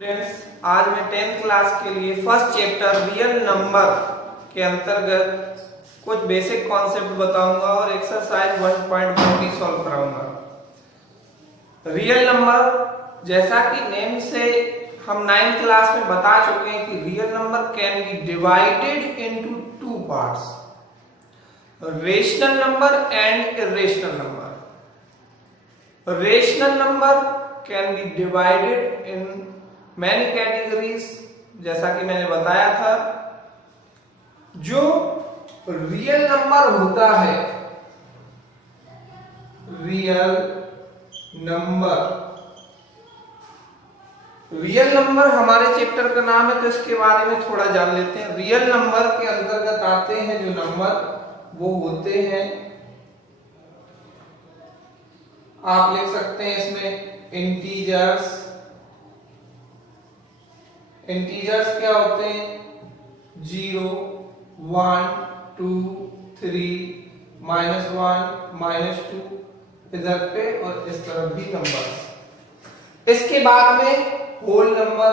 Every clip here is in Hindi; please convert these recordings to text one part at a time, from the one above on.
फ्रेंड्स, आज मैं 10th क्लास के लिए फर्स्ट चैप्टर रियल नंबर के अंतर्गत कुछ बेसिक कॉन्सेप्ट बताऊंगा और एक्सरसाइज 1.1 भी सॉल्व कराऊंगा। रियल नंबर, जैसा कि नेम से हम 9th क्लास में बता चुके हैं कि real number can be divided into two parts, rational number and irrational number. Rational number can be divided in many categories, जैसा कि मैंने बताया था। जो रियल नंबर होता है, रियल नंबर हमारे चैप्टर का नाम है, तो इसके बारे में थोड़ा जान लेते हैं। रियल नंबर के अंतर्गत आते हैं जो नंबर, वो होते हैं, आप लिख सकते हैं इसमें इंटीजर्स। इंटीजर्स क्या होते हैं? 0, 1, 2, 3, -1, -2 इधर पे और इस तरफ भी नंबर। इसके बाद में होल नंबर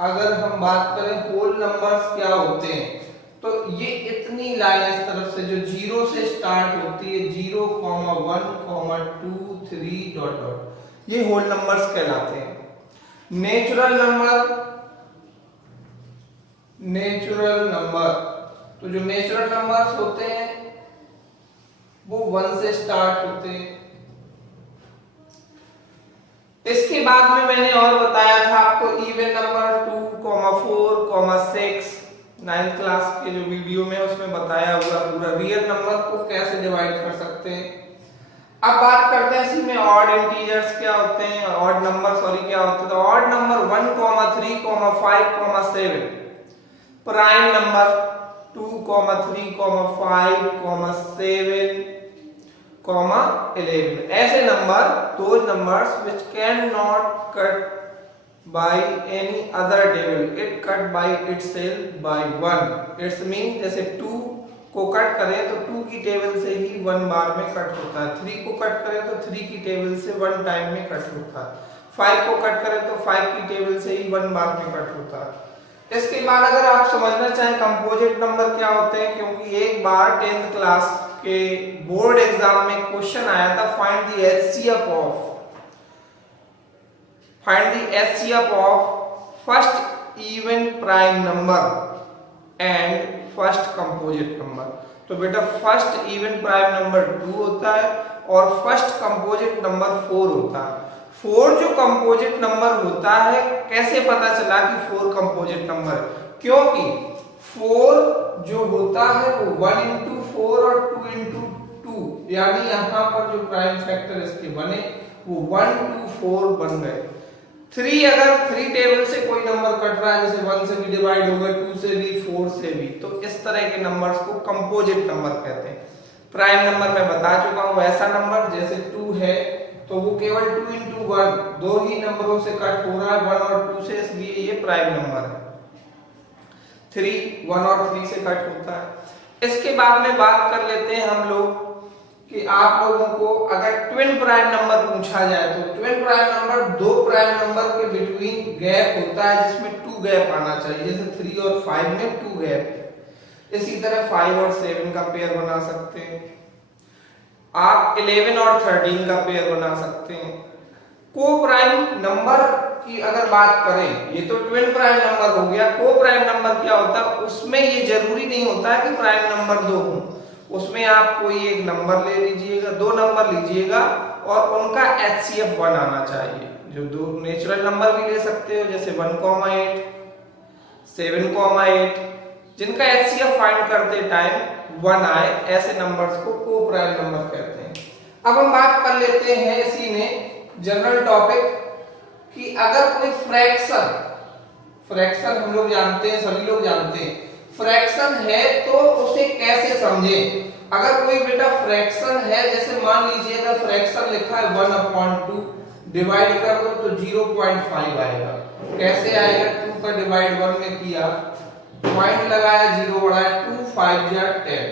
अगर हम बात करें, होल नंबर्स क्या होते हैं, तो ये इतनी लाइन इस तरफ से जो 0 से स्टार्ट होती है, 0, 1, 2, 3 ... ये होल नंबर्स कहलाते हैं। नेचुरल नंबर, तो जो नेचुरल नंबर्स होते हैं वो 1 से स्टार्ट होते हैं। इसके बाद में मैंने और बताया था आपको इवन नंबर 2, 4, 6 9th क्लास के जो वीडियो में उसमें बताया हुआ पूरा रियल नंबर को कैसे डिवाइड कर सकते हैं। अब बात करते हैं इसी में ऑड इंटीजर्स क्या होते हैं, ऑड नंबर क्या होते हैं। तो ऑड नंबर 1, 3, 5, 7, प्राइम नंबर 2, 3, 5, 7, 11। ऐसे number, those numbers which cannot cut by any other table, it cut by itself by 1। It's mean जैसे 2 को कट करें तो 2 की टेबल से ही 1 बार में कट होता है, 3 को कट करें तो 3 की टेबल से 1 टाइम में कट होता है, 5 को कट करें तो 5 की टेबल से ही 1 बार में कट होता है। इसके बाद अगर आप समझना चाहें कंपोजिट नंबर क्या होते हैं, क्योंकि एक बार 10th क्लास के बोर्ड एग्जाम में क्वेश्चन आया था, find the HCF of first even prime number and first composite number. तो बेटा फर्स्ट इवन प्राइम नंबर 2 होता है और फर्स्ट कंपोजिट नंबर 4 होता है। 4 जो कंपोजिट नंबर होता है, कैसे पता चला कि 4 कंपोजिट नंबर? क्योंकि 4 जो होता है वो 1 into 4 और 2 into 2, यानी यहां पर जो प्राइम फैक्टर इसके बने वो 1, 2, 4 बन गए। 3 अगर 3 टेबल से कोई नंबर कट रहा है, जैसे 1 से भी डिवाइड होगा, 2 से भी, 4 से भी, तो इस तरह के नंबर्स को कंपोजिट नंबर कहते हैं। प्राइम नंबर मैं बता चुका हूं, ऐसा नंबर जैसे 2 है तो वो केवल 2 into 1, 2 ही नंबरों से कट हो रहा है, 1 और 2 से, इसलिए ये प्राइम नंबर है। 3 1 और 3 से कट होता है। इसके बाद में बात कर लेते हैं हम लोग कि आप लोगों को अगर ट्विन प्राइम नंबर पूछा जाए, तो twin prime number 2 prime number के बिटवीन गैप होता है, जिसमें 2 गैप आना चाहिए। जैसे 3 और 5 में 2 गैप है, इसी तरह 5 और 7 का पेयर बना सकते हैं आप, 11 और 13 का पेयर बना सकते हैं। को प्राइम नंबर की अगर बात करें, ये तो ट्विन प्राइम नंबर हो गया। को प्राइम नंबर क्या होता है? उसमें ये जरूरी नहीं होता है कि प्राइम नंबर 2 हो, उसमें आप कोई एक नंबर ले लीजिएगा, 2 नंबर लीजिएगा और उनका HCF 1 आना चाहिए। जो 2 नेचुरल नंबर भी ले सकते हो, जैसे 1, 8, 7, 8, जिनका HCF फाइंड करते टाइम 1 आए, ऐसे नंबर्स को को प्राइम नंबर कहते हैं। अब हम बात कर लेते हैं इसी में जनरल टॉपिक कि अगर कोई फ्रैक्शन हम लोग जानते हैं, सभी लोग जानते हैं, फ्रैक्शन है तो उसे कैसे समझें। अगर कोई बेटा फ्रैक्शन है, जैसे मान लीजिएगा फ्रैक्शन लिखा है 1/2, डिवाइड कर दो तो 0.5 आएगा। कैसे आएगा? 2 का डिवाइड 1 में किया, पॉइंट लगाया, 0 बढ़ाया, 2 5 10।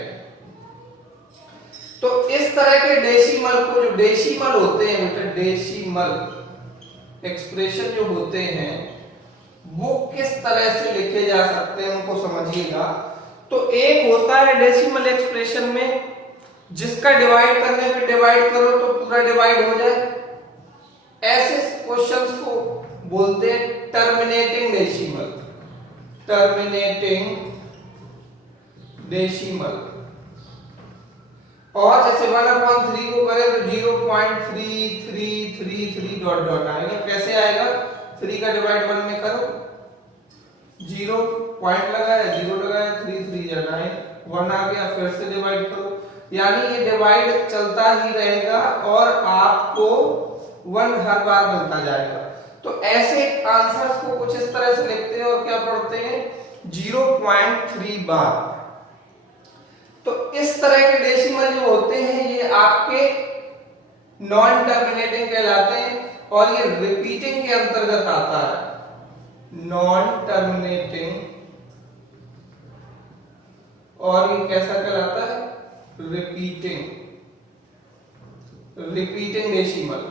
तो इस तरह के डेसिमल को, जो डेसिमल होते हैं बेटा, डेसिमल एक्सप्रेशन जो होते हैं वो किस तरह से लिखे जा सकते हैं उनको समझिएगा। तो एक होता है डेसिमल एक्सप्रेशन में जिसका डिवाइड करने पे डिवाइड करो तो पूरा डिवाइड हो जाए, ऐसे क्वेश्चंस को बोलते हैं टर्मिनेटिंग डेसिमल, टर्मिनेटिंग डेसिमल। और जैसे 1/3 को करें तो 0.3333 डॉट डॉट आएगा। कैसे आएगा? 3 का डिवाइड 1 में करो, 0 पॉइंट लगाया, 0 लगाया, 3 3 जाए 1 आ गया, फिर से डिवाइड करो, यानी ये डिवाइड चलता ही रहेगा और आपको 1 हर बार मिलता जाएगा। तो ऐसे आंसर्स को कुछ इस तरह से लिखते हैं और क्या पढ़ते हैं? 0.3 बार। तो इस तरह के डेसिमल जो होते हैं ये आपके नॉन टर्मिनेटिंग कहलाते हैं और ये रिपीटिंग के अंतर्गत आता है, नॉन टर्मिनेटिंग। और ये कैसा कहलाता है? Repeating, repeating decimal.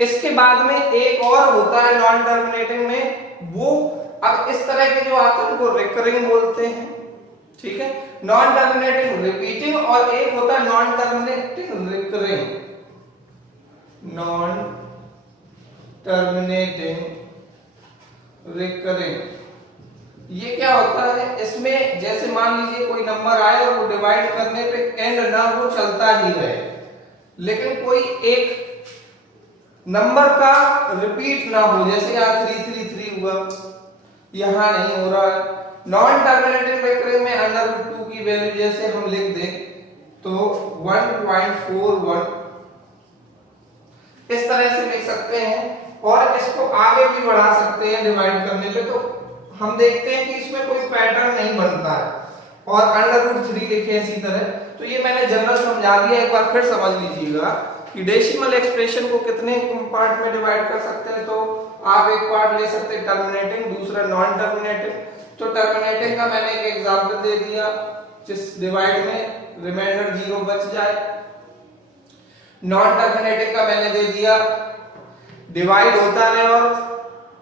इसके बाद में एक और होता है नॉन टर्मिनेटिंग में, वो अब इस तरह के जो आते हैं उनको रिकरिंग बोलते हैं, ठीक है। नॉन टर्मिनेटिंग रिपीटिंग और एक होता है non terminating recurring, non terminating recurring. ये क्या होता है? इसमें जैसे मान लीजिए कोई नंबर आए और वो डिवाइड करने पे एंड ना हो, चलता ही रहे, लेकिन कोई एक नंबर का रिपीट ना हो, जैसे यहाँ 333 हुआ, यहां नहीं हो रहा है। नॉन टर्मिनेटिंग रिकरिंग में √2 की वैल्यू जैसे हम लिख दें तो 1.41 इस तरह से लिख सकते हैं और इसको आगे भी बढ़ा सकते हैं डिवाइड करने पे। तो हम देखते हैं कि इसमें कोई पैटर्न नहीं बनता है। और √3 लिखे इसी तरह। तो ये मैंने जनरल समझा दिया, एक बार फिर समझ लीजिएगा कि डेसिमल एक्सप्रेशन को कितने पार्ट में डिवाइड कर सकते हैं। तो आप एक पार्ट ले सकते हैं टर्मिनेटिंग, दूसरा नॉन टर्मिनेटिंग। तो टर्मिनेटिंग का मैंने एक एग्जांपल दे दिया जिस डिवाइड में रिमाइंडर 0 बच जाए। नॉन टर्मिनेटिंग का मैंने दे दिया डिवाइड होता है। और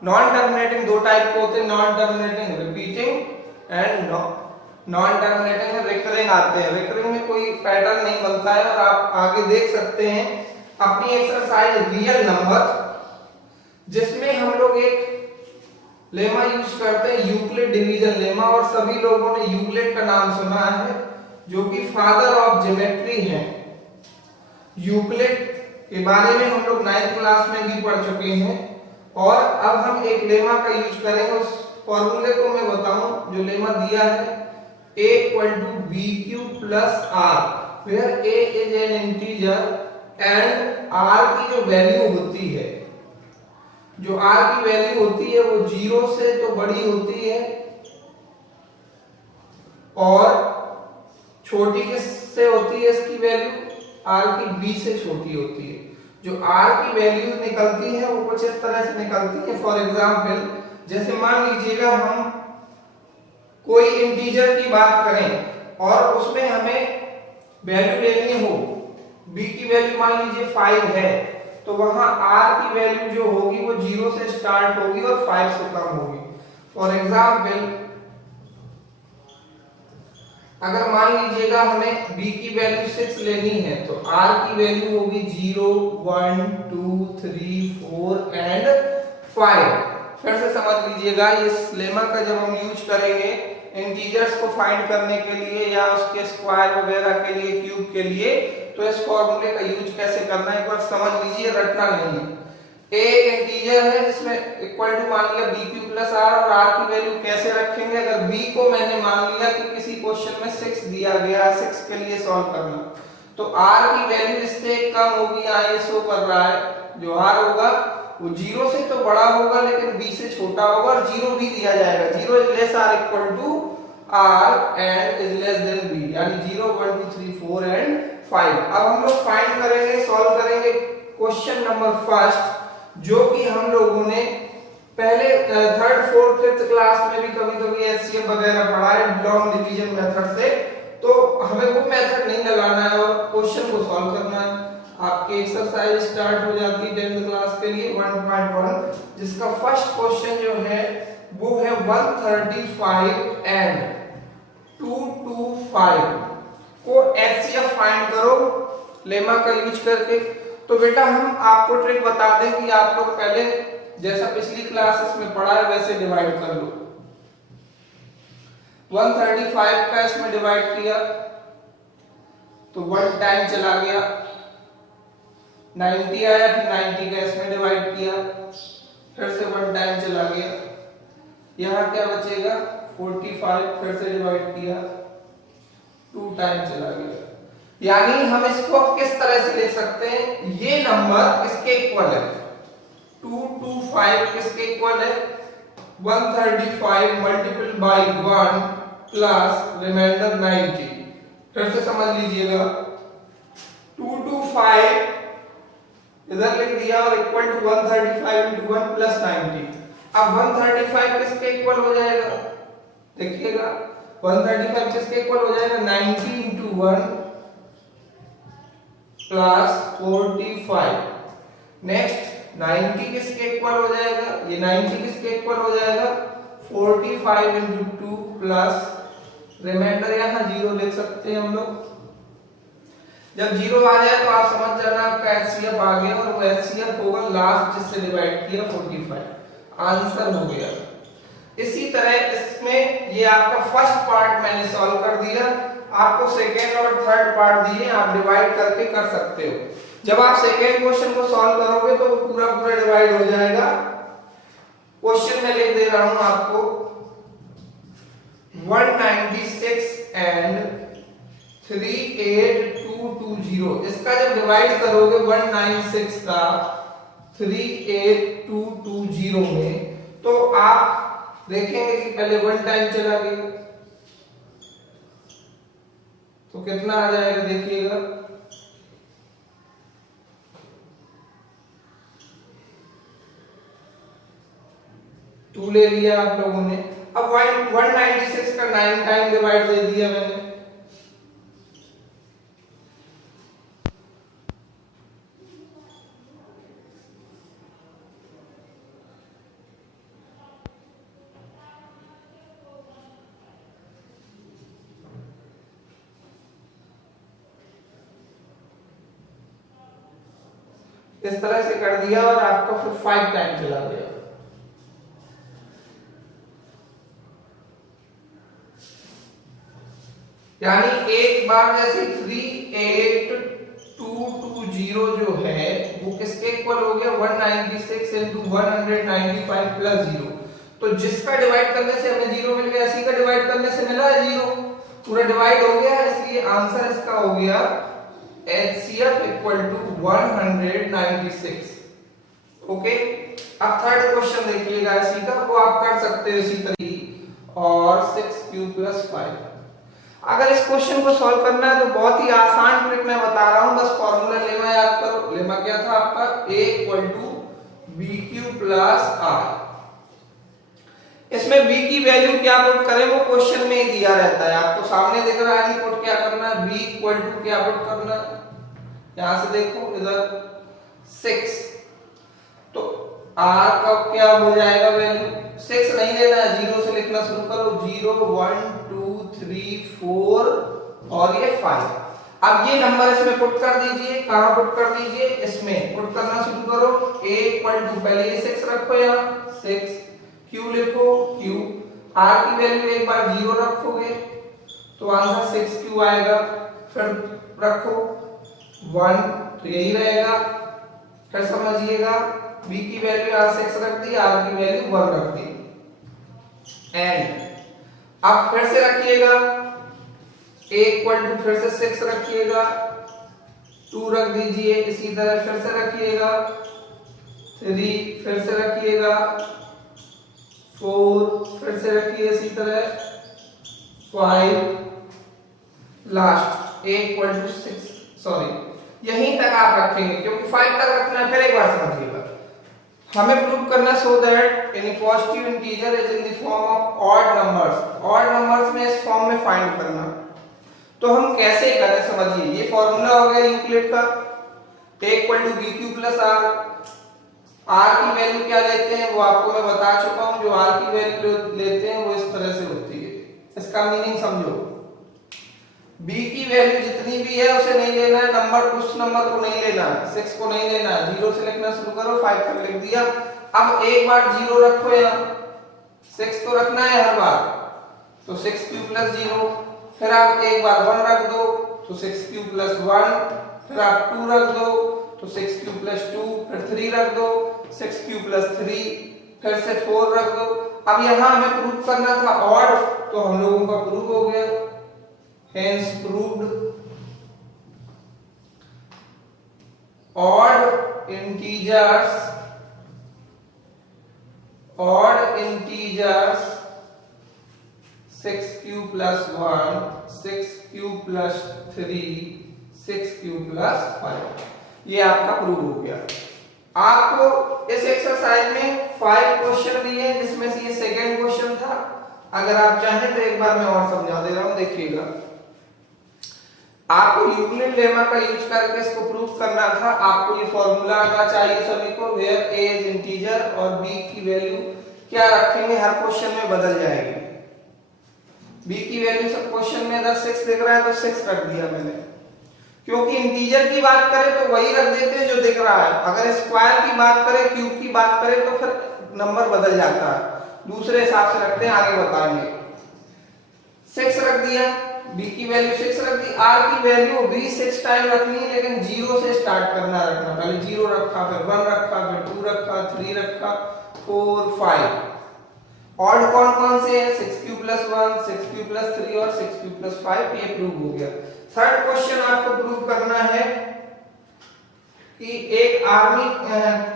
नॉन टर्मिनेटिंग दो टाइप के होते हैं, non terminating repeating and non terminating में रिकरिंग आते हैं। रिकरिंग में कोई पैटर्न नहीं बनता है। और आप आगे देख सकते हैं अपनी एक्सरसाइज रियल नंबर, जिसमें हम लोग एक लेमा यूज करते हैं, यूक्लिड डिवीजन लेमा। और सभी लोगों ने यूक्लिड का नाम सुना है, जो कि फादर ऑफ ज्योमेट्री हैं। यूक्लिड के बारे में हम लोग 9th क्लास में भी पढ़ चुके हैं। और अब हम एक लेमा का यूज करेंगे। उस फॉर्मूले को मैं बताऊं जो लेमा दिया है, a = bq + r, where a is an integer and r की जो वैल्यू होती है, जो r की वैल्यू होती है वो 0 से तो बड़ी होती है और छोटी किससे होती है इसकी वैल्यू? r की b से छोटी होती है। जो r की वैल्यू निकलती है वो कुछ इस तरह से निकलती है। फॉर एग्जांपल जैसे मान लीजिएगा हम कोई इंटीजर की बात करें और उसमें हमें वैल्यू लेनी हो, b की वैल्यू मान लीजिए 5 है, तो वहां r की वैल्यू जो होगी वो 0 से स्टार्ट होगी और 5 से कम होगी। फॉर एग्जांपल अगर मान लीजिएगा हमें b की वैल्यू 6 लेनी है तो r की वैल्यू होगी 0 1 2 3 4 एंड 5। फिर से समझ लीजिएगा, इस लेमा का जब हम यूज करेंगे इंटीजर्स को फाइंड करने के लिए या उसके स्क्वायर वगैरह के लिए, क्यूब के लिए, तो इस फॉर्मूले का यूज कैसे करना है एक बार समझ लीजिए, रटना नहीं है। a इंटीजर है जिसमें इक्वल टू मान लिया bq + r, और r की वैल्यू कैसे रखेंगे? अगर b को मैंने मान लिया कि किसी क्वेश्चन में 6 दिया गया, 6 के लिए सॉल्व करना, तो r की वैल्यू इससे कम होगी, यहाँ ये शो कर रहा है। जो r होगा वो 0 से तो बड़ा होगा लेकिन b से छोटा होगा, और 0 भी दिया जाएगा। 0 is less r equal to r and is less than b, यानी 0 1 2 3 4 and 5। अब हम लोग फाइंड करेंगे, सॉल्व करेंगे क्वेश्चन नंबर फर्स्ट, जो कि हम लोगों ने पहले 3rd 4th 5th क्लास में भी कभी-कभी एचसीएफ वगैरह पढ़ा है लॉन्ग डिवीजन मेथड से। तो हमें वो मेथड नहीं लगाना है और क्वेश्चन को सॉल्व करना है। आपकी एक्सरसाइज स्टार्ट हो जाती है 10th क्लास के लिए 1.1, जिसका फर्स्ट क्वेश्चन जो है वो है 135 एंड 225 को एचसीएफ फाइंड करो लेमा का यूज करके। तो बेटा हम आपको ट्रिक बता दें कि आप लोग पहले जैसा पिछली क्लासेस में पढ़ा है वैसे डिवाइड कर लो। 135 का इसमें डिवाइड किया तो 1 टाइम चला गया, 90 आया, फिर 90 का इसमें डिवाइड किया, फिर से 1 टाइम चला गया, यहाँ क्या बचेगा 45, फिर से डिवाइड किया, 2 टाइम चला गया। यानी हम इसको किस तरह से लिख सकते हैं, ये नंबर इसके इक्वल है, 225 किसके इक्वल है, 135 मल्टीपल बाई 1 प्लस रिमाइंडर 90। फिर से समझ लीजिएगा, 225 इधर लिख दिया और इक्वल टू 135 इंटू 1 प्लस 90। अब 135 किसके इक्वल हो जाएगा, देखिएगा 135 किसके इक्वल हो जाएगा, 90 इंटू 1 प्लस 45। नेक्स्ट 90 किसके इक्वल हो जाएगा, ये 90 किसके इक्वल हो जाएगा, 45 इंटू 2 प्लस रिमाइंडर यहाँ 0 लिख सकते हैं हम लोग। जब 0 आ जाए तो आप समझ जाना आपका एचसीएफ आ गया, और वो एचसीएफ होगा लास्ट जिससे डिवाइड किया 45, आंसर हो गया। इसी तरह इसमें ये आपका फर्स्ट पार्ट मैंने सॉल्व कर दिया, आपको सेकेंड और थर्ड पार्ट दिए, आप डिवाइड करके कर सकते हो। जब आप सेकेंड क्वेश्चन को सॉल्व करोगे तो पूरा पूरा डिवाइड हो जाएगा। क्वेश्चन में लिख दे रहा हूं आपको 196 एंड 38220। इसका जब डिवाइड करोगे 196 का 38220 में, तो आप देखेंगे कि पहले 1 टाइम चला गया तो कितना आ जाएगा, देखिएगा 2 ले लिया आप लोगों ने। अब 196 का 9 टाइम डिवाइड दे दिया मैंने, इस तरह से कर दिया और आपका फिर 5 टाइम चला गया। यानी एक बार जैसे 38220 जो है वो किसके इक्वल हो गया, 196 इंटू 195 प्लस 0। तो जिसका डिवाइड करने से हमें 0 मिल गया, इसी का डिवाइड करने से मिला है 0, पूरा डिवाइड हो गया, इसलिए आंसर इसका हो गया HCF इक्वल टू 196। ओके, अब थर्ड क्वेश्चन देखिएगा इसी का, वो आप कर सकते हो इसी तरीके और 6q प्लस 5। अगर इस क्वेश्चन को सॉल्व करना है तो बहुत ही आसान ट्रिक मैं बता रहा हूं, बस फॉर्मूला लेमा याद करो। लेमा क्या था आपका, a equal to bq plus r। इसमें b की वैल्यू क्या पुट करें वो क्वेश्चन में ही दिया रहता है, आपको सामने दिख रहा है कि पुट क्या करना है, b इक्वल टू क्या पुट करना है, यहां से देखो इधर 6, तो r का क्या हो जाएगा वैल्यू, 6 नहीं लेना है, 0 से लिखना शुरू करो, 0 1 2 3 4 और ये 5। अब ये नंबर इसमें पुट कर दीजिए, कहां पुट कर दीजिए, इसमें पुट करना शुरू करो। a इक्वल टू पहले ये 6 रखो, यहां 6, q लिखो, q, r की वैल्यू एक बार 0 रखोगे तो आंसर 6q आएगा, फिर रखो 1 तो यही रहेगा, फिर समझिएगा b की वैल्यू यहां 6 रख दी, r की वैल्यू 1 रख दी, एंड अब फिर से रखिएगा a इक्वल टू फिर से 6 रखिएगा, 2 रख दीजिए, इसी तरह फिर से रखिएगा, 3 फिर से रखिएगा, 4 फिर से रखिए इसी तरह, 5 last a equal to 6, sorry यहीं तक आप रखेंगे क्योंकि 5 तक रखना है। फिर एक बार समझिएगा, हमें प्रूव करना so that any positive integer is in the form of odd numbers. Odd numbers में इस फॉर्म में फाइंड करना, तो हम कैसे करें समझिए, ये फॉर्मूला हो गया यूक्लिड का, a equal to B Q plus R. R की वैल्यू क्या लेते हैं वो आपको मैं बता चुका हूं, जो आर की वैल्यू लेते हैं वो इस तरह से होती है। इसका मीनिंग समझो, b की वैल्यू जितनी भी है उसे नहीं लेना है, नंबर उस नंबर को नहीं लेना, 6 को नहीं लेना, 0 से लिखना शुरू करो, 5 तक लिख दिया। अब एक बार 0 रखो, यहाँ 6 तो रखना है हर बार, तो 6 क्यू प्लस 0, फिर आप एक बार 1 रख दो तो 6 क्यू प्लस 1, फिर आप 2 रख दो तो 6 क्यू प्लस 2, फिर 3 रख दो 6 क्यू प्लस 3, फिर से 4 रख दो। अब यहाँ हमें प्रूव करना था ऑड, तो हम लोगों का प्रूव हो गया, hence proved odd integers 6q plus 1, 6q plus 3, 6q plus 5, ये आपका प्रूव हो गया। आपको इस एक्सरसाइज में 5 क्वेश्चन दिए हैं, जिसमें से ये सेकंड क्वेश्चन था। अगर आप चाहें तो एक बार मैं और समझा दे रहा हूं, देखिएगा। आपको यूक्लिड लेमा का यूज करके इसको प्रूव करना था। आपको ये फॉर्मूला आना चाहिए सभी को, वेयर a इज इंटीजर और b की वैल्यू क्या रखेंगे, हर क्वेश्चन में बदल जाएगी। b की वैल्यू सब क्वेश्चन में अगर 6 दिख रहा है तो 6 रख दिया मैंने, क्योंकि इंटीजर की बात करें तो वही रख देते हैं जो दिख रहा है। अगर स्क्वायर की बात करें, क्यूब की बात करें तो फिर नंबर बदल जाता है, दूसरे हिसाब से रखते हैं, आगे बताएंगे। 6 रख दिया, b की वैल्यू 6 रख दी, r की वैल्यू भी 6 टाइम रखनी है, लेकिन 0 से स्टार्ट करना रखना। पहले 0 रखा, फिर 1 रखा, फिर 2 रखा, 3 रखा, 4, 5। ऑड कौन कौन से हैं, 6q plus 1, 6q plus 3 और 6q plus 5, ये प्रूव हो गया। थर्ड क्वेश्चन आपको प्रूव करना है कि एक आर्मी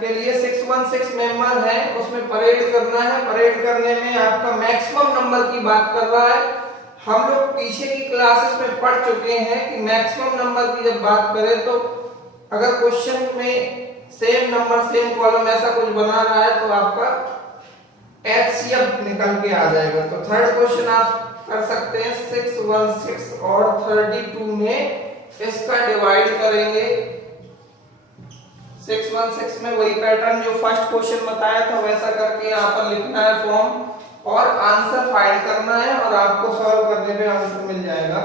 के लिए 616 मेंबर है, उसमें परेड करना है। परेड करने में आपका मैक्सिमम नंबर की बात कर रहा है। हम लोग पीछे की क्लासेस में पढ़ चुके हैं कि मैक्सिमम नंबर की जब बात करें तो अगर क्वेश्चन में सेम नंबर सेम कॉलम ऐसा कुछ बना रहा है तो आपका एचसीएफ निकल के आ जाएगा। तो थर्ड क्वेश्चन आप कर सकते हैं, 616 और 32 में इसका डिवाइड करेंगे। 616 में वही पैटर्न जो फर्स्ट क्वेश्चन बताया था वैसा करके यहाँ पर लिखना है फॉर्म और आंसर फाइंड करना है, और आपको सॉल्व करने पे आंसर मिल जाएगा,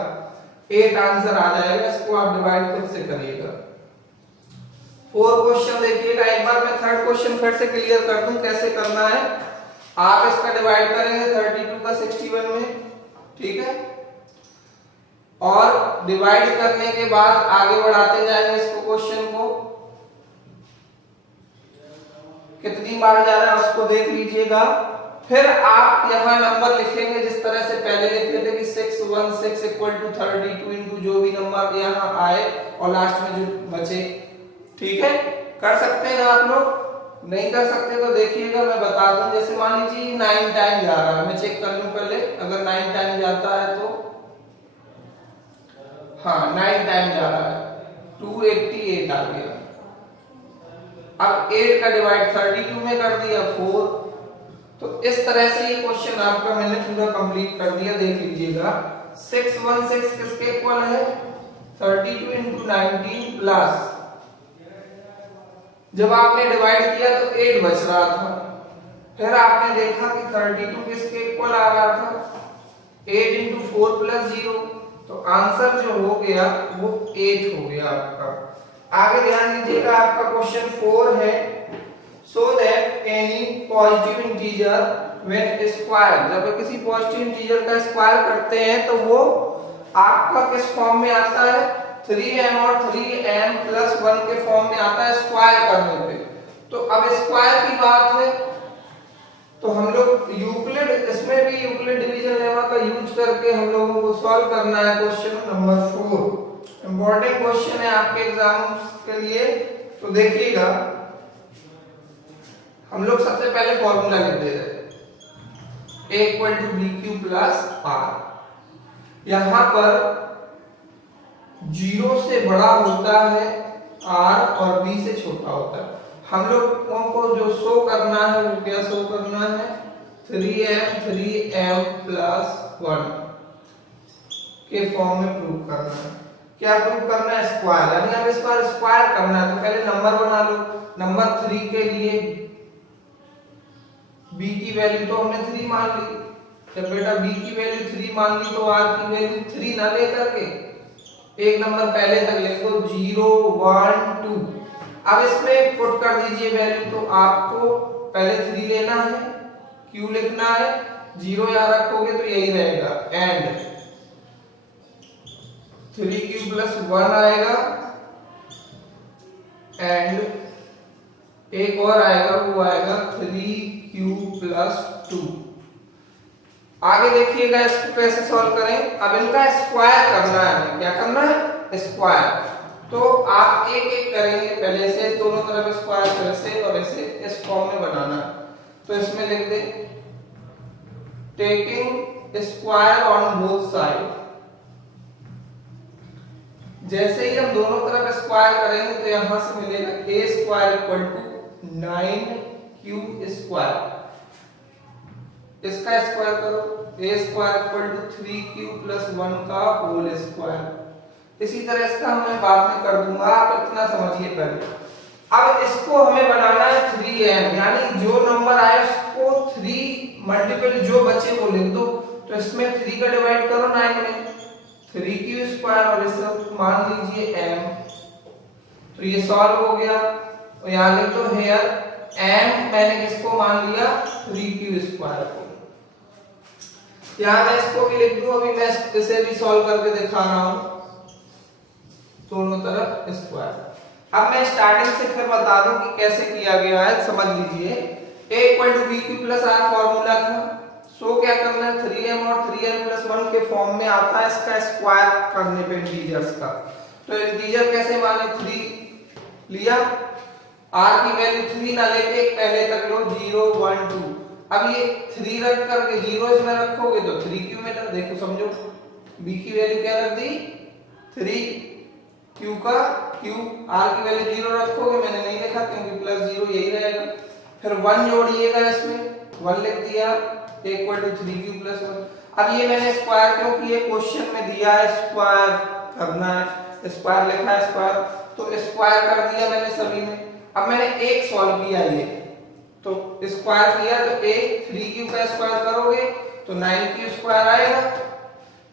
8 आंसर आ जाएगा। इसको आप डिवाइड खुद से करिएगा। 4 क्वेश्चन देखिएगा, एक बार मैं थर्ड क्वेश्चन फिर से क्लियर कर दूं कैसे करना है। आप इसका डिवाइड करेंगे 32 का 61 में, ठीक है, और डिवाइड करने के बाद आगे बढ़ाते जाएंगे इसको, क्वेश्चन को कितनी बार जा रहा है उसको देख लीजिएगा। फिर आप यहाँ नंबर लिखेंगे जिस तरह से पहले लिखते थे कि 616 इक्वल टू 32 इंटू जो भी नंबर यहाँ आए और लास्ट में जो बचे, ठीक है। कर सकते हैं आप लोग, नहीं कर सकते तो देखिएगा मैं बता दूं। जैसे मान लीजिए 9 टाइम जा रहा है, मैं चेक कर लूं पहले, अगर 9 टाइम जाता है तो हाँ 9 टाइम जा रहा है, 288 आ गया। अब 8 का डिवाइड 32 में कर दिया 4। तो इस तरह से ये क्वेश्चन आपका मैंने पूरा कंप्लीट कर दिया, देख लीजिएगा। 616 किसके इक्वल है, 32 इंटू 19 प्लस, जब आपने डिवाइड किया तो 8 बच रहा था, फिर आपने देखा कि 32 किसके इक्वल आ रहा था, 8 इंटू 4 प्लस 0, तो आंसर जो हो गया वो 8 हो गया आपका। आगे ध्यान दीजिएगा, आपका क्वेश्चन 4 है, so that any positive integer when square, जब किसी पॉजिटिव इंटीजर का स्क्वायर करते हैं तो वो आपका किस फॉर्म में आता है, 3m और 3m प्लस 1 के फॉर्म में आता है स्क्वायर करने पे। तो अब स्क्वायर की बात है तो हम लोग यूक्लिड, इसमें भी यूक्लिड डिवीजन लेमा का यूज करके हम लोगों को सॉल्व करना है क्वेश्चन नंबर 4। इंपॉर्टेंट क्वेश्चन है आपके एग्जाम के लिए, तो देखिएगा। हम लोग सबसे पहले फॉर्मूला लिख दे रहे हैं, a equal to B Q plus R. यहां पर 0 से बड़ा होता है r और b से छोटा होता है। हम लोगों को जो शो करना है वो क्या शो करना है, 3m प्लस 1। के फॉर्म में प्रूव करना है। क्या प्रूव करना है? स्क्वायर, यानी अब इस बार स्क्वायर करना है। तो पहले नंबर बना लो। नंबर 3 के लिए b की वैल्यू तो हमने 3 मान ली। जब बेटा b की वैल्यू 3 मान ली तो r की वैल्यू 3 ना लेकर के एक नंबर पहले तक लिख दो 0 1 2। अब इसमें पुट कर दीजिए वैल्यू। तो आपको पहले 3 लेना है, q लिखना है, 0 यहां रखोगे तो यही रहेगा एंड 3q प्लस 1 आएगा एंड एक और आएगा, वो आएगा 3q प्लस 2। आगे देखिएगा इसको कैसे सॉल्व करें। अब इनका स्क्वायर करना है। क्या करना है? स्क्वायर। तो आप एक एक करेंगे, पहले से दोनों तरफ स्क्वायर, फिर से और ऐसे इस फॉर्म में बनाना है। तो इसमें लिख दे taking square on both side. जैसे ही हम दोनों तरफ स्क्वायर करेंगे तो यहां से मिलेगा a square equal to 9q square. इसका स्क्वायर करो, a square equal to 3q plus 1 का होल स्क्वायर। इसी तरह इसका मैं बाद में कर दूंगा, आप इतना समझिए पहले। अब इसको हमें बनाना है 3m, यानी जो नंबर आए उसको 3 मल्टीपल जो बचे वो लिख दो। तो इसमें 3 का डिवाइड करो 9 में, 3q स्क्वायर और इसे मान लीजिए m। तो ये सॉल्व हो गया। और यहां लिख दो हियर m मैंने किसको मान लिया? 3q स्क्वायर को। यहां मैं इसको भी लिख दूं, अभी मैं इसे भी सॉल्व करके दिखा रहा हूं, दोनों तरफ स्क्वायर। अब मैं स्टार्टिंग से फिर बता दूं कि कैसे किया गया है, समझ लीजिए। a equal to bq plus r formula था। सो क्या करना है? 3m और 3n प्लस 1 के फॉर्म में आता है इसका स्क्वायर करने पे इंटीजर्स का। तो इंटीजर कैसे माने? 3 लिया, r की वैल्यू 3 ना लेके पहले तक लो 0 1 2। अब ये 3 रख करके 0 इसमें रखोगे तो 3q में देखो, समझो b की वैल्यू क्या रख दी? 3, q का q, r की वैल्यू 0 रखोगे, मैंने नहीं लिखा क्योंकि प्लस 0 यही रहेगा। फिर 1 जोड़िएगा, इसमें 1 लिख दिया इक्वल टू 3q प्लस 1। अब ये मैंने स्क्वायर क्यों किया? क्वेश्चन में दिया है स्क्वायर करना है, स्क्वायर लिखा है स्क्वायर, तो स्क्वायर कर दिया मैंने सभी में। अब मैंने एक सॉल्व किया, ये तो स्क्वायर किया तो a 3q का स्क्वायर करोगे तो 9q स्क्वायर आएगा।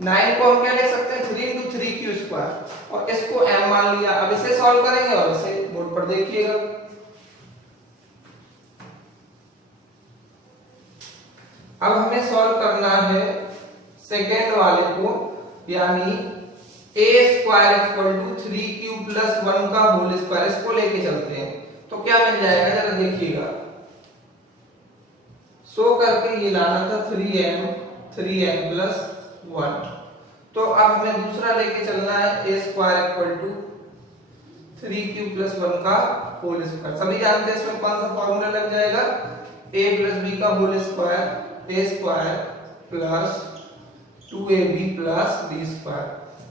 9 को हम क्या लिख सकते हैं? 3 into 3q स्क्वायर, और इसको m मान लिया। अब इसे सॉल्व करेंगे और इसे बोर्ड पर देखिएगा। अब हमें सॉल्व करना है सेकेंड वाले को, यानी a square equal to 3q plus 1 का होल स्क्वायर। इसको लेके चलते हैं तो क्या मिल जाएगा, जरा देखिएगा। सो करके ये लाना था 3m प्लस 1। तो अब हमें दूसरा लेके चलना है a square equal to 3q plus 1 का होल स्क्वायर। सभी जानते हैं इसमें कौन सा फॉर्मूला लग जाएगा? a प्लस b का whole square, a square plus 2ab plus b square.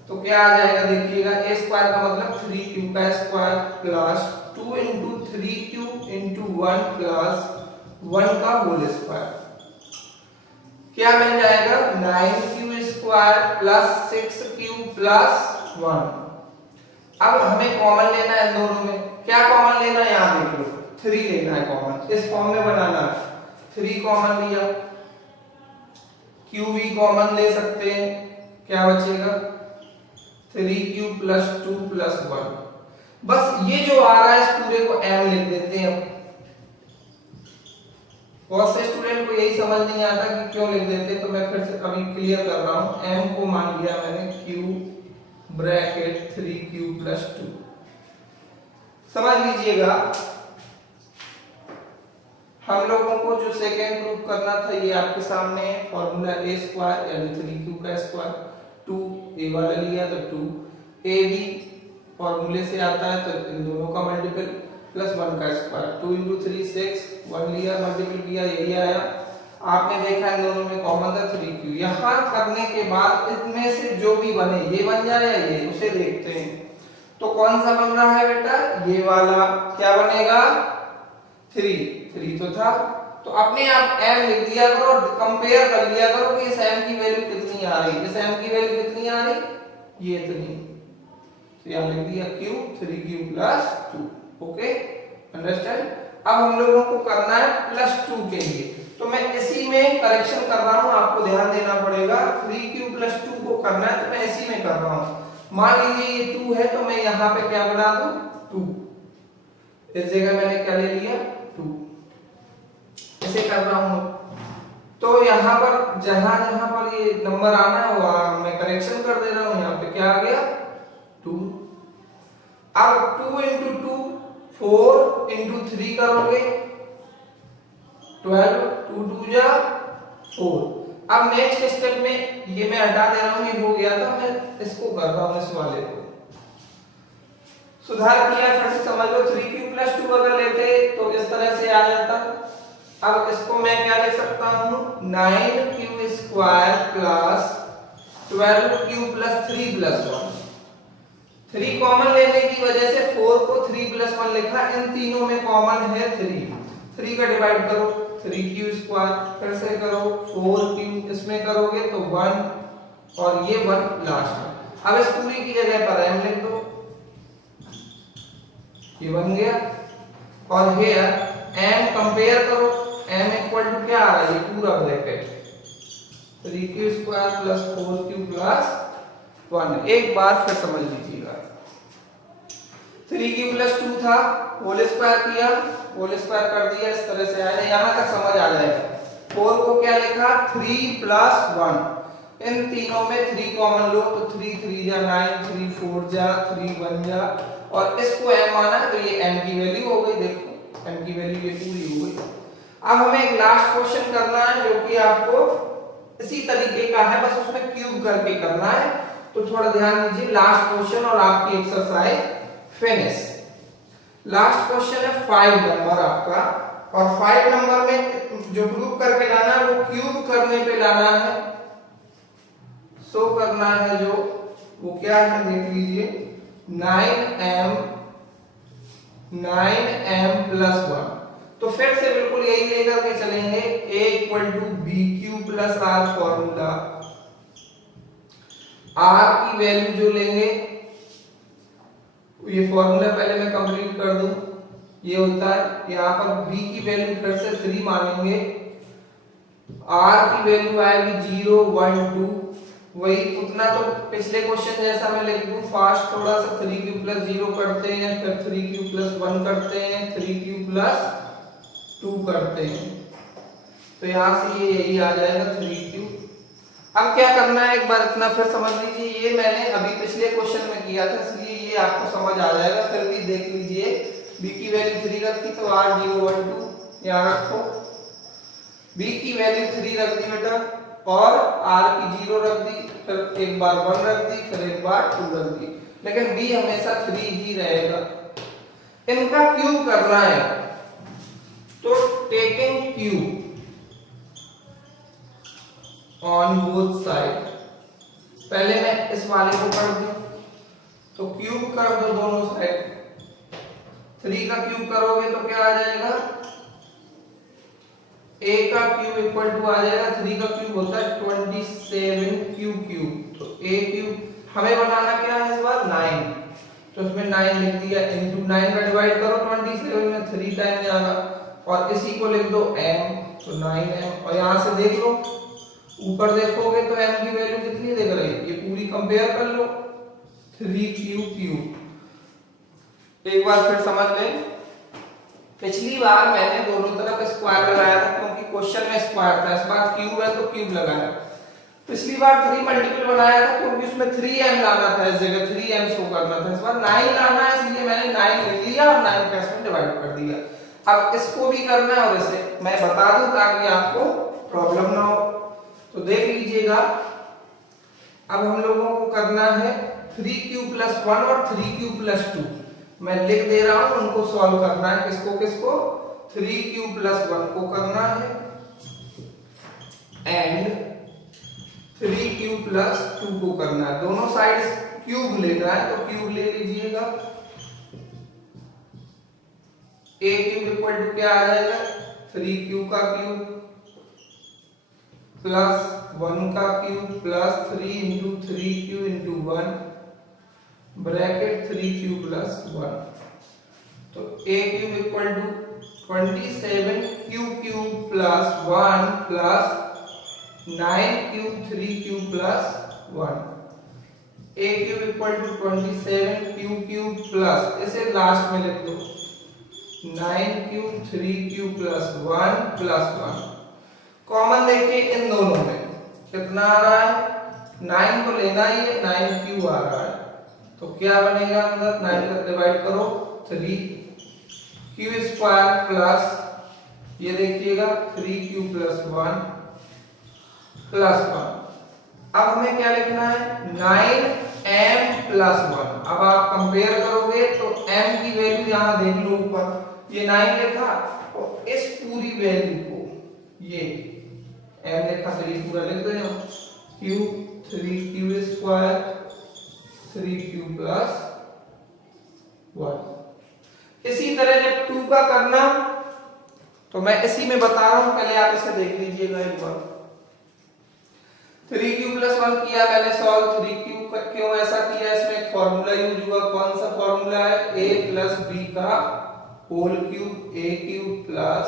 तो क्या आ जाएगा देखिएगा, a स्क्वायर का मतलब 3q का square plus 2 into 3q into 1 plus 1 का होल स्क्वायर। क्या मिल जाएगा? 9q square plus 6q plus 1। अब हमें कॉमन लेना है इन दोनों में। क्या कॉमन लेना है? यहां देख लो, 3 लेना है कॉमन, इस फॉर्म में बनाना है। 3 कॉमन लिया, q भी कॉमन ले सकते हैं, क्या बचेगा? 3q plus 2 plus 1। बस ये जो आ रहा है इस पूरे को m लिख देते हैं। बहुत से स्टूडेंट को यही समझ नहीं आता कि क्यों लिख देते, तो मैं फिर से अभी क्लियर कर रहा हूं। m को मान लिया मैंने q ब्रैकेट 3q प्लस 2। समझ लीजिएगा, हम लोगों को जो सेकेंड प्रूफ करना था ये आपके सामने है। फॉर्मूला a स्क्वायर यानी 3q का स्क्वायर, 2 a वाला लिया तो 2ab फॉर्मूले से आता है, तो इन दोनों का मल्टीपल प्लस 1 का स्क्वायर, 2 into 3 6, 1 लिया मल्टीपल किया, यही आया। आपने देखा इन दोनों में कॉमन था 3q। यहां करने के बाद इनमें से जो भी बने, ये बन जाए या ये, उसे देखते हैं। तो कौन सा बन रहा है बेटा? ये वाला। क्या बनेगा? 3 तो था, तो अपने आप m लिख दिया करो और कंपेयर कर लिया करो कि इस m की वैल्यू कितनी आ रही है। इस m की वैल्यू कितनी आ रही, ये इतनी, तो यहाँ लिख दिया q 3q + 2। Okay, understand. अब हम लोगों को करना है +2 के लिए, तो मैं इसी में करेक्शन कर रहा हूं, आपको ध्यान देना पड़ेगा। 3q + 2 को करना है तो मैं इसी में कर रहा हूं। मान लीजिए ये 2 है तो मैं यहाँ पे क्या बना दूं, 2, इस जगह मैंने क्या ले लिया, 2, ऐसे कर रहा हूं। तो यहाँ पर जहां जहां पर ये नंबर आना है वहां मैं करेक्शन कर दे रहा हूं। यहाँ पे क्या आ गया, 2। अब 2 × 2 4 × 3 करोगे 12, 2 2 जा 4। अब नेक्स्ट स्टेप में ये मैं हटा दे रहा हूं, ये हो गया था, मैं इसको कर रहा हूं, इस वाले को सुधार किया, फिर से समझ लो। 3q + 2 अगर लेते तो इस तरह से आ जाता। अब इसको मैं क्या ले सकता हूं, 9q² + 12q + 3 + 1। 3 कॉमन लेने की वजह से 4 को 3 + 1 लिखा। इन तीनों में कॉमन है 3 का डिवाइड करो 3q², फिर से करो 4q, इसमें करोगे तो 1 और ये 1 लास्ट में। अब इस पूरी की जगह पर m लिख दो, ये बन गया। और here m कंपेयर करो, m = क्या आ रहा है, ये पूरा ब्रैकेट 3q² + 4q + 1। एक बार फिर समझ लीजिएगा, 3q + 2 था, होल स्क्वायर किया, होल स्क्वायर कर दिया, इस तरह से आया, यहां तक समझ आ जाएगा। 4 को क्या लिखा, 3 + 1। इन तीनों में 3 कॉमन लो तो 3 3 जा 9, 3 4 जा 3 1 जा, और इसको m माना तो ये m की वैल्यू हो गई। देखो m की वैल्यू ये पूरी हो गई। अब हमें एक लास्ट क्वेश्चन करना है जो कि आपको इसी तरीके का है, बस उसमें क्यूब करके करना है। तो थोड़ा ध्यान दीजिए, लास्ट क्वेश्चन और आपकी एक्सरसाइज फिनिश। लास्ट क्वेश्चन है 5 नंबर आपका, और 5 नंबर में जो प्रूव करके लाना है वो क्यूब करने पे लाना है, सो करना है जो, वो क्या है देख लीजिए, 9m + 1। तो फिर से बिल्कुल यही लेकर के चलेंगे, a = bq + r formula. r की वैल्यू जो लेंगे, ये फॉर्मूला पहले मैं कंप्लीट कर दूं, ये होता है यहाँ पर b की वैल्यू फिर से 3 मानेंगे, r की वैल्यू आएगी 0 1 2, वही उतना तो पिछले क्वेश्चन जैसा मैं लिख दूं फास्ट थोड़ा सा। 3q + 0 करते हैं, फिर 3q + 1 करते हैं, 3q + 2 करते हैं, तो यहां से ये यही आ जाएगा 3q। अब क्या करना है, एक बार इतना फिर समझ लीजिए, ये मैंने अभी पिछले क्वेश्चन में किया था इसलिए ये आपको समझ आ जाएगा। फिर भी देख लीजिए, b की वैल्यू 3 रखी तो r 0 1 2 यहाँ रखो, b की वैल्यू 3 रख दी बेटा, और r की 0 रख दी, फिर एक बार 1 रख दी, फिर एक बार 2 रख दी, लेकिन b हमेशा 3 ही रहेगा। इनका क्यूब करना है, तो taking cube on both side, पहले मैं इस वाले को कर दूं, तो क्यूब कर दो दोनों साइड। 3 का क्यूब करोगे तो क्या आ जाएगा, a का क्यूब = आ जाएगा, 3 का क्यूब होता है 27q³। तो a क्यूब हमें बनाना क्या है इस बार, 9, तो उसमें 9 लिख दिया, इनटू 9 का डिवाइड करो 27 में, 3 टाइम जाएगा, और इसी को लिख दो m, तो 9m। और यहां से देख लो, ऊपर देखोगे तो m की वैल्यू कितनी दिख रही है, ये पूरी कंपेयर कर लो, 3q³। एक बार फिर समझ लें, पिछली बार मैंने दोनों तरफ स्क्वायर लगाया था क्योंकि क्वेश्चन में स्क्वायर था, इस बार क्यूब है तो क्यूब लगाया। पिछली बार 3 मल्टीपल बनाया था क्योंकि उसमें 3m लाना था, इस जगह 3m शो करना था। इस बार 9 लाना है, इसलिए मैंने 9 ले लिया और 9 का इसमें डिवाइड कर दिया। अब इसको भी करना है और इसे मैं बता दूं ताकि आपको प्रॉब्लम ना हो, तो देख लीजिएगा। अब हम लोगों को करना है 3q + 1 और 3q + 2, मैं लिख दे रहा हूं, उनको सॉल्व करना है। किसको किसको, 3q + 1 को करना है एंड 3q + 2 को करना है। दोनों साइड क्यूब लेना है तो क्यूब ले लीजिएगा। a क्यूब = क्या आ जाएगा, 3q का क्यूब प्लस 1 का cube plus 3 into 3q into 1 bracket 3q plus 1। तो a cube equal to 27q cube plus 1 plus 9 cube 3q plus 1। a cube equal to 27q cube plus, इसे लास्ट में लिख दो, 9 cube 3q plus 1 plus 1। Common देखिए इन दोनों में कितना आ रहा है, 9 को लेना ही है, 9q आ रहा है, तो क्या बनेगा अंदर, 9 का डिवाइड करो 3q स्क्वायर प्लस ये देखिएगा 3q प्लस 1 प्लस 1। अब हमें क्या लिखना है, 9m प्लस 1। अब आप कंपेयर करोगे तो m की वैल्यू यहां देख लो, ऊपर ये 9 लिखा और इस पूरी वैल्यू को ये m लिखा, तो ये पूरा लिख दो यहाँ, q 3q square 3q plus 1। इसी तरह जब 2 का करना तो मैं इसी में बता रहा हूं, पहले आप इसे देख लीजिएगा एक बार। 3q प्लस 1 किया मैंने सॉल्व, 3q क्यों ऐसा किया, इसमें एक फॉर्मूला यूज हुआ, कौन सा फॉर्मूला है, a प्लस b का whole cube, a cube plus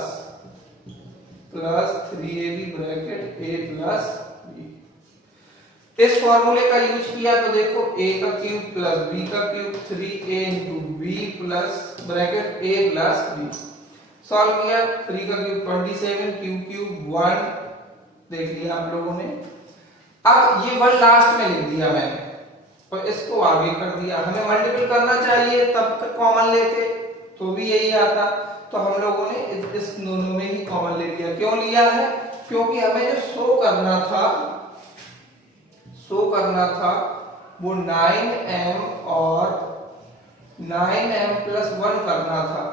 3ab bracket a plus b। इस फॉर्मूले का यूज किया तो देखो a का क्यूब प्लस b का cube 3a into b plus bracket a plus b। Solve किया, 3 का क्यूब 27, q क्यूब 1 देख लिया आप लोगों ने। अब ये 1 लास्ट में लिख दिया मैंने, तो इसको आगे कर दिया। हमें मल्टीपल करना चाहिए तब तक कॉमन लेते तो भी यही आता, तो हम लोगों ने इस दोनों में ही कॉमन ले लिया। क्यों लिया है, क्योंकि हमें जो शो करना था वो 9m और 9m प्लस 1 करना था,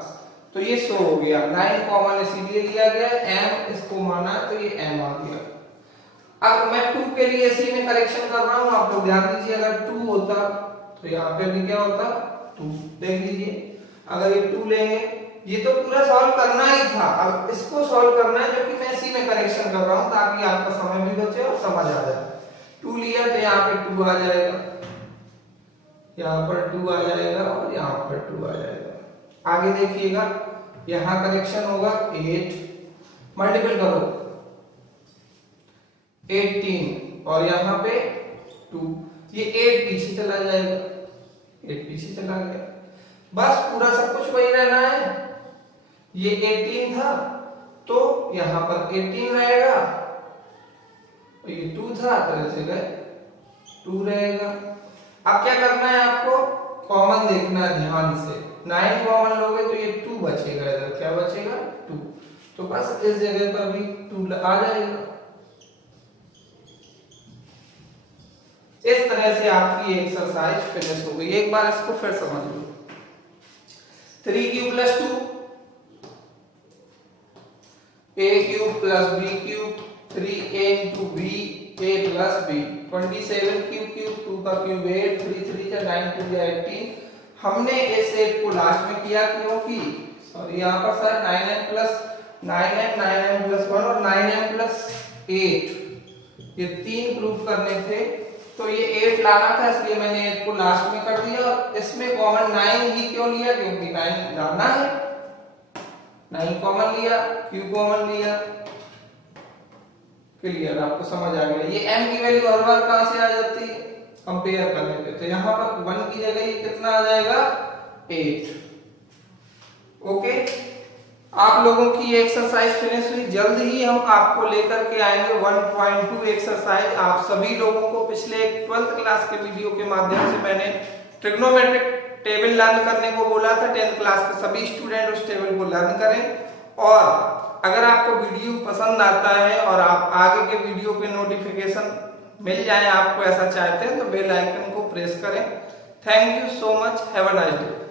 तो ये शो हो गया। 9 कॉमन इसीलिए लिया गया, m इसको माना तो ये m आ गया। अब मैं 2 के लिए इसी में करेक्शन कर रहा हूं, आप लोग ध्यान दीजिए, अगर 2 होता तो यहाँ पे भी क्या होता 2, देख लीजिए। अगर ये 2 लेंगे, ये तो पूरा सॉल्व करना ही था, अब इसको सॉल्व करना है, जो कि मैं इसी में करेक्शन कर रहा हूं ताकि आपका समय भी बचे और समझ आ जाए। 2 लिया तो यहाँ पे 2 आ जाएगा, यहाँ पर 2 आ जाएगा और यहाँ पर 2 आ जाएगा। आगे देखिएगा, यहाँ करेक्शन होगा 8, मल्टीपल करो 18 और यहाँ पे 2, ये 8 पीछे चला जाएगा, 8 पीछे चला गया, बस पूरा सब कुछ वही रहना है। ये 18 था तो यहाँ पर 18 रहेगा, ये 2 था तो ऐसे गए 2 रहेगा। अब क्या करना है आपको, कॉमन देखना है ध्यान से, 9 कॉमन लोगे तो ये 2 बचेगा, इधर क्या बचेगा 2, तो बस इस जगह पर भी 2 आ जाएगा। इस तरह से आपकी एक्सरसाइज फिनिश हो गई। एक बार इसको फिर समझ लो, 3q plus 2 a cube plus b cube 3a into b a plus b 27q cube 2 का क्यूब 8 3 3 जा 9 2 जा 18। हमने इस 8 को लास्ट में किया क्योंकि सॉरी यहाँ पर sir 9m plus 9m plus 1 और 9m प्लस 8 ये 3 प्रूफ करने थे, तो ये 8 लाना था इसलिए मैंने 8 को लास्ट में कर दिया। और इसमें कॉमन 9 ही क्यों लिया, क्योंकि 9 लाना है, 9 कॉमन लिया, q कॉमन लिया। क्लियर, आपको समझ आ गया। ये m की वैल्यू हर बार कहां से आ जाती है, कंपेयर करने पे, तो यहाँ पर 1 की जगह ये कितना आ जाएगा 8। ओके, आप लोगों की ये एक्सरसाइज फिनिश हुई। जल्द ही हम आपको लेकर के आएंगे 1.2 एक्सरसाइज। आप सभी लोगों को पिछले 12th क्लास के वीडियो के माध्यम से मैंने ट्रिग्नोमेट्रिक टेबल लर्न करने को बोला था। 10th क्लास के सभी स्टूडेंट उस टेबल को लर्न करें। और अगर आपको वीडियो पसंद आता है और आप आगे के वीडियो के नोटिफिकेशन मिल जाए आपको, ऐसा चाहते हैं, तो बेल आइकन को प्रेस करें। Thank you so much, have a nice day.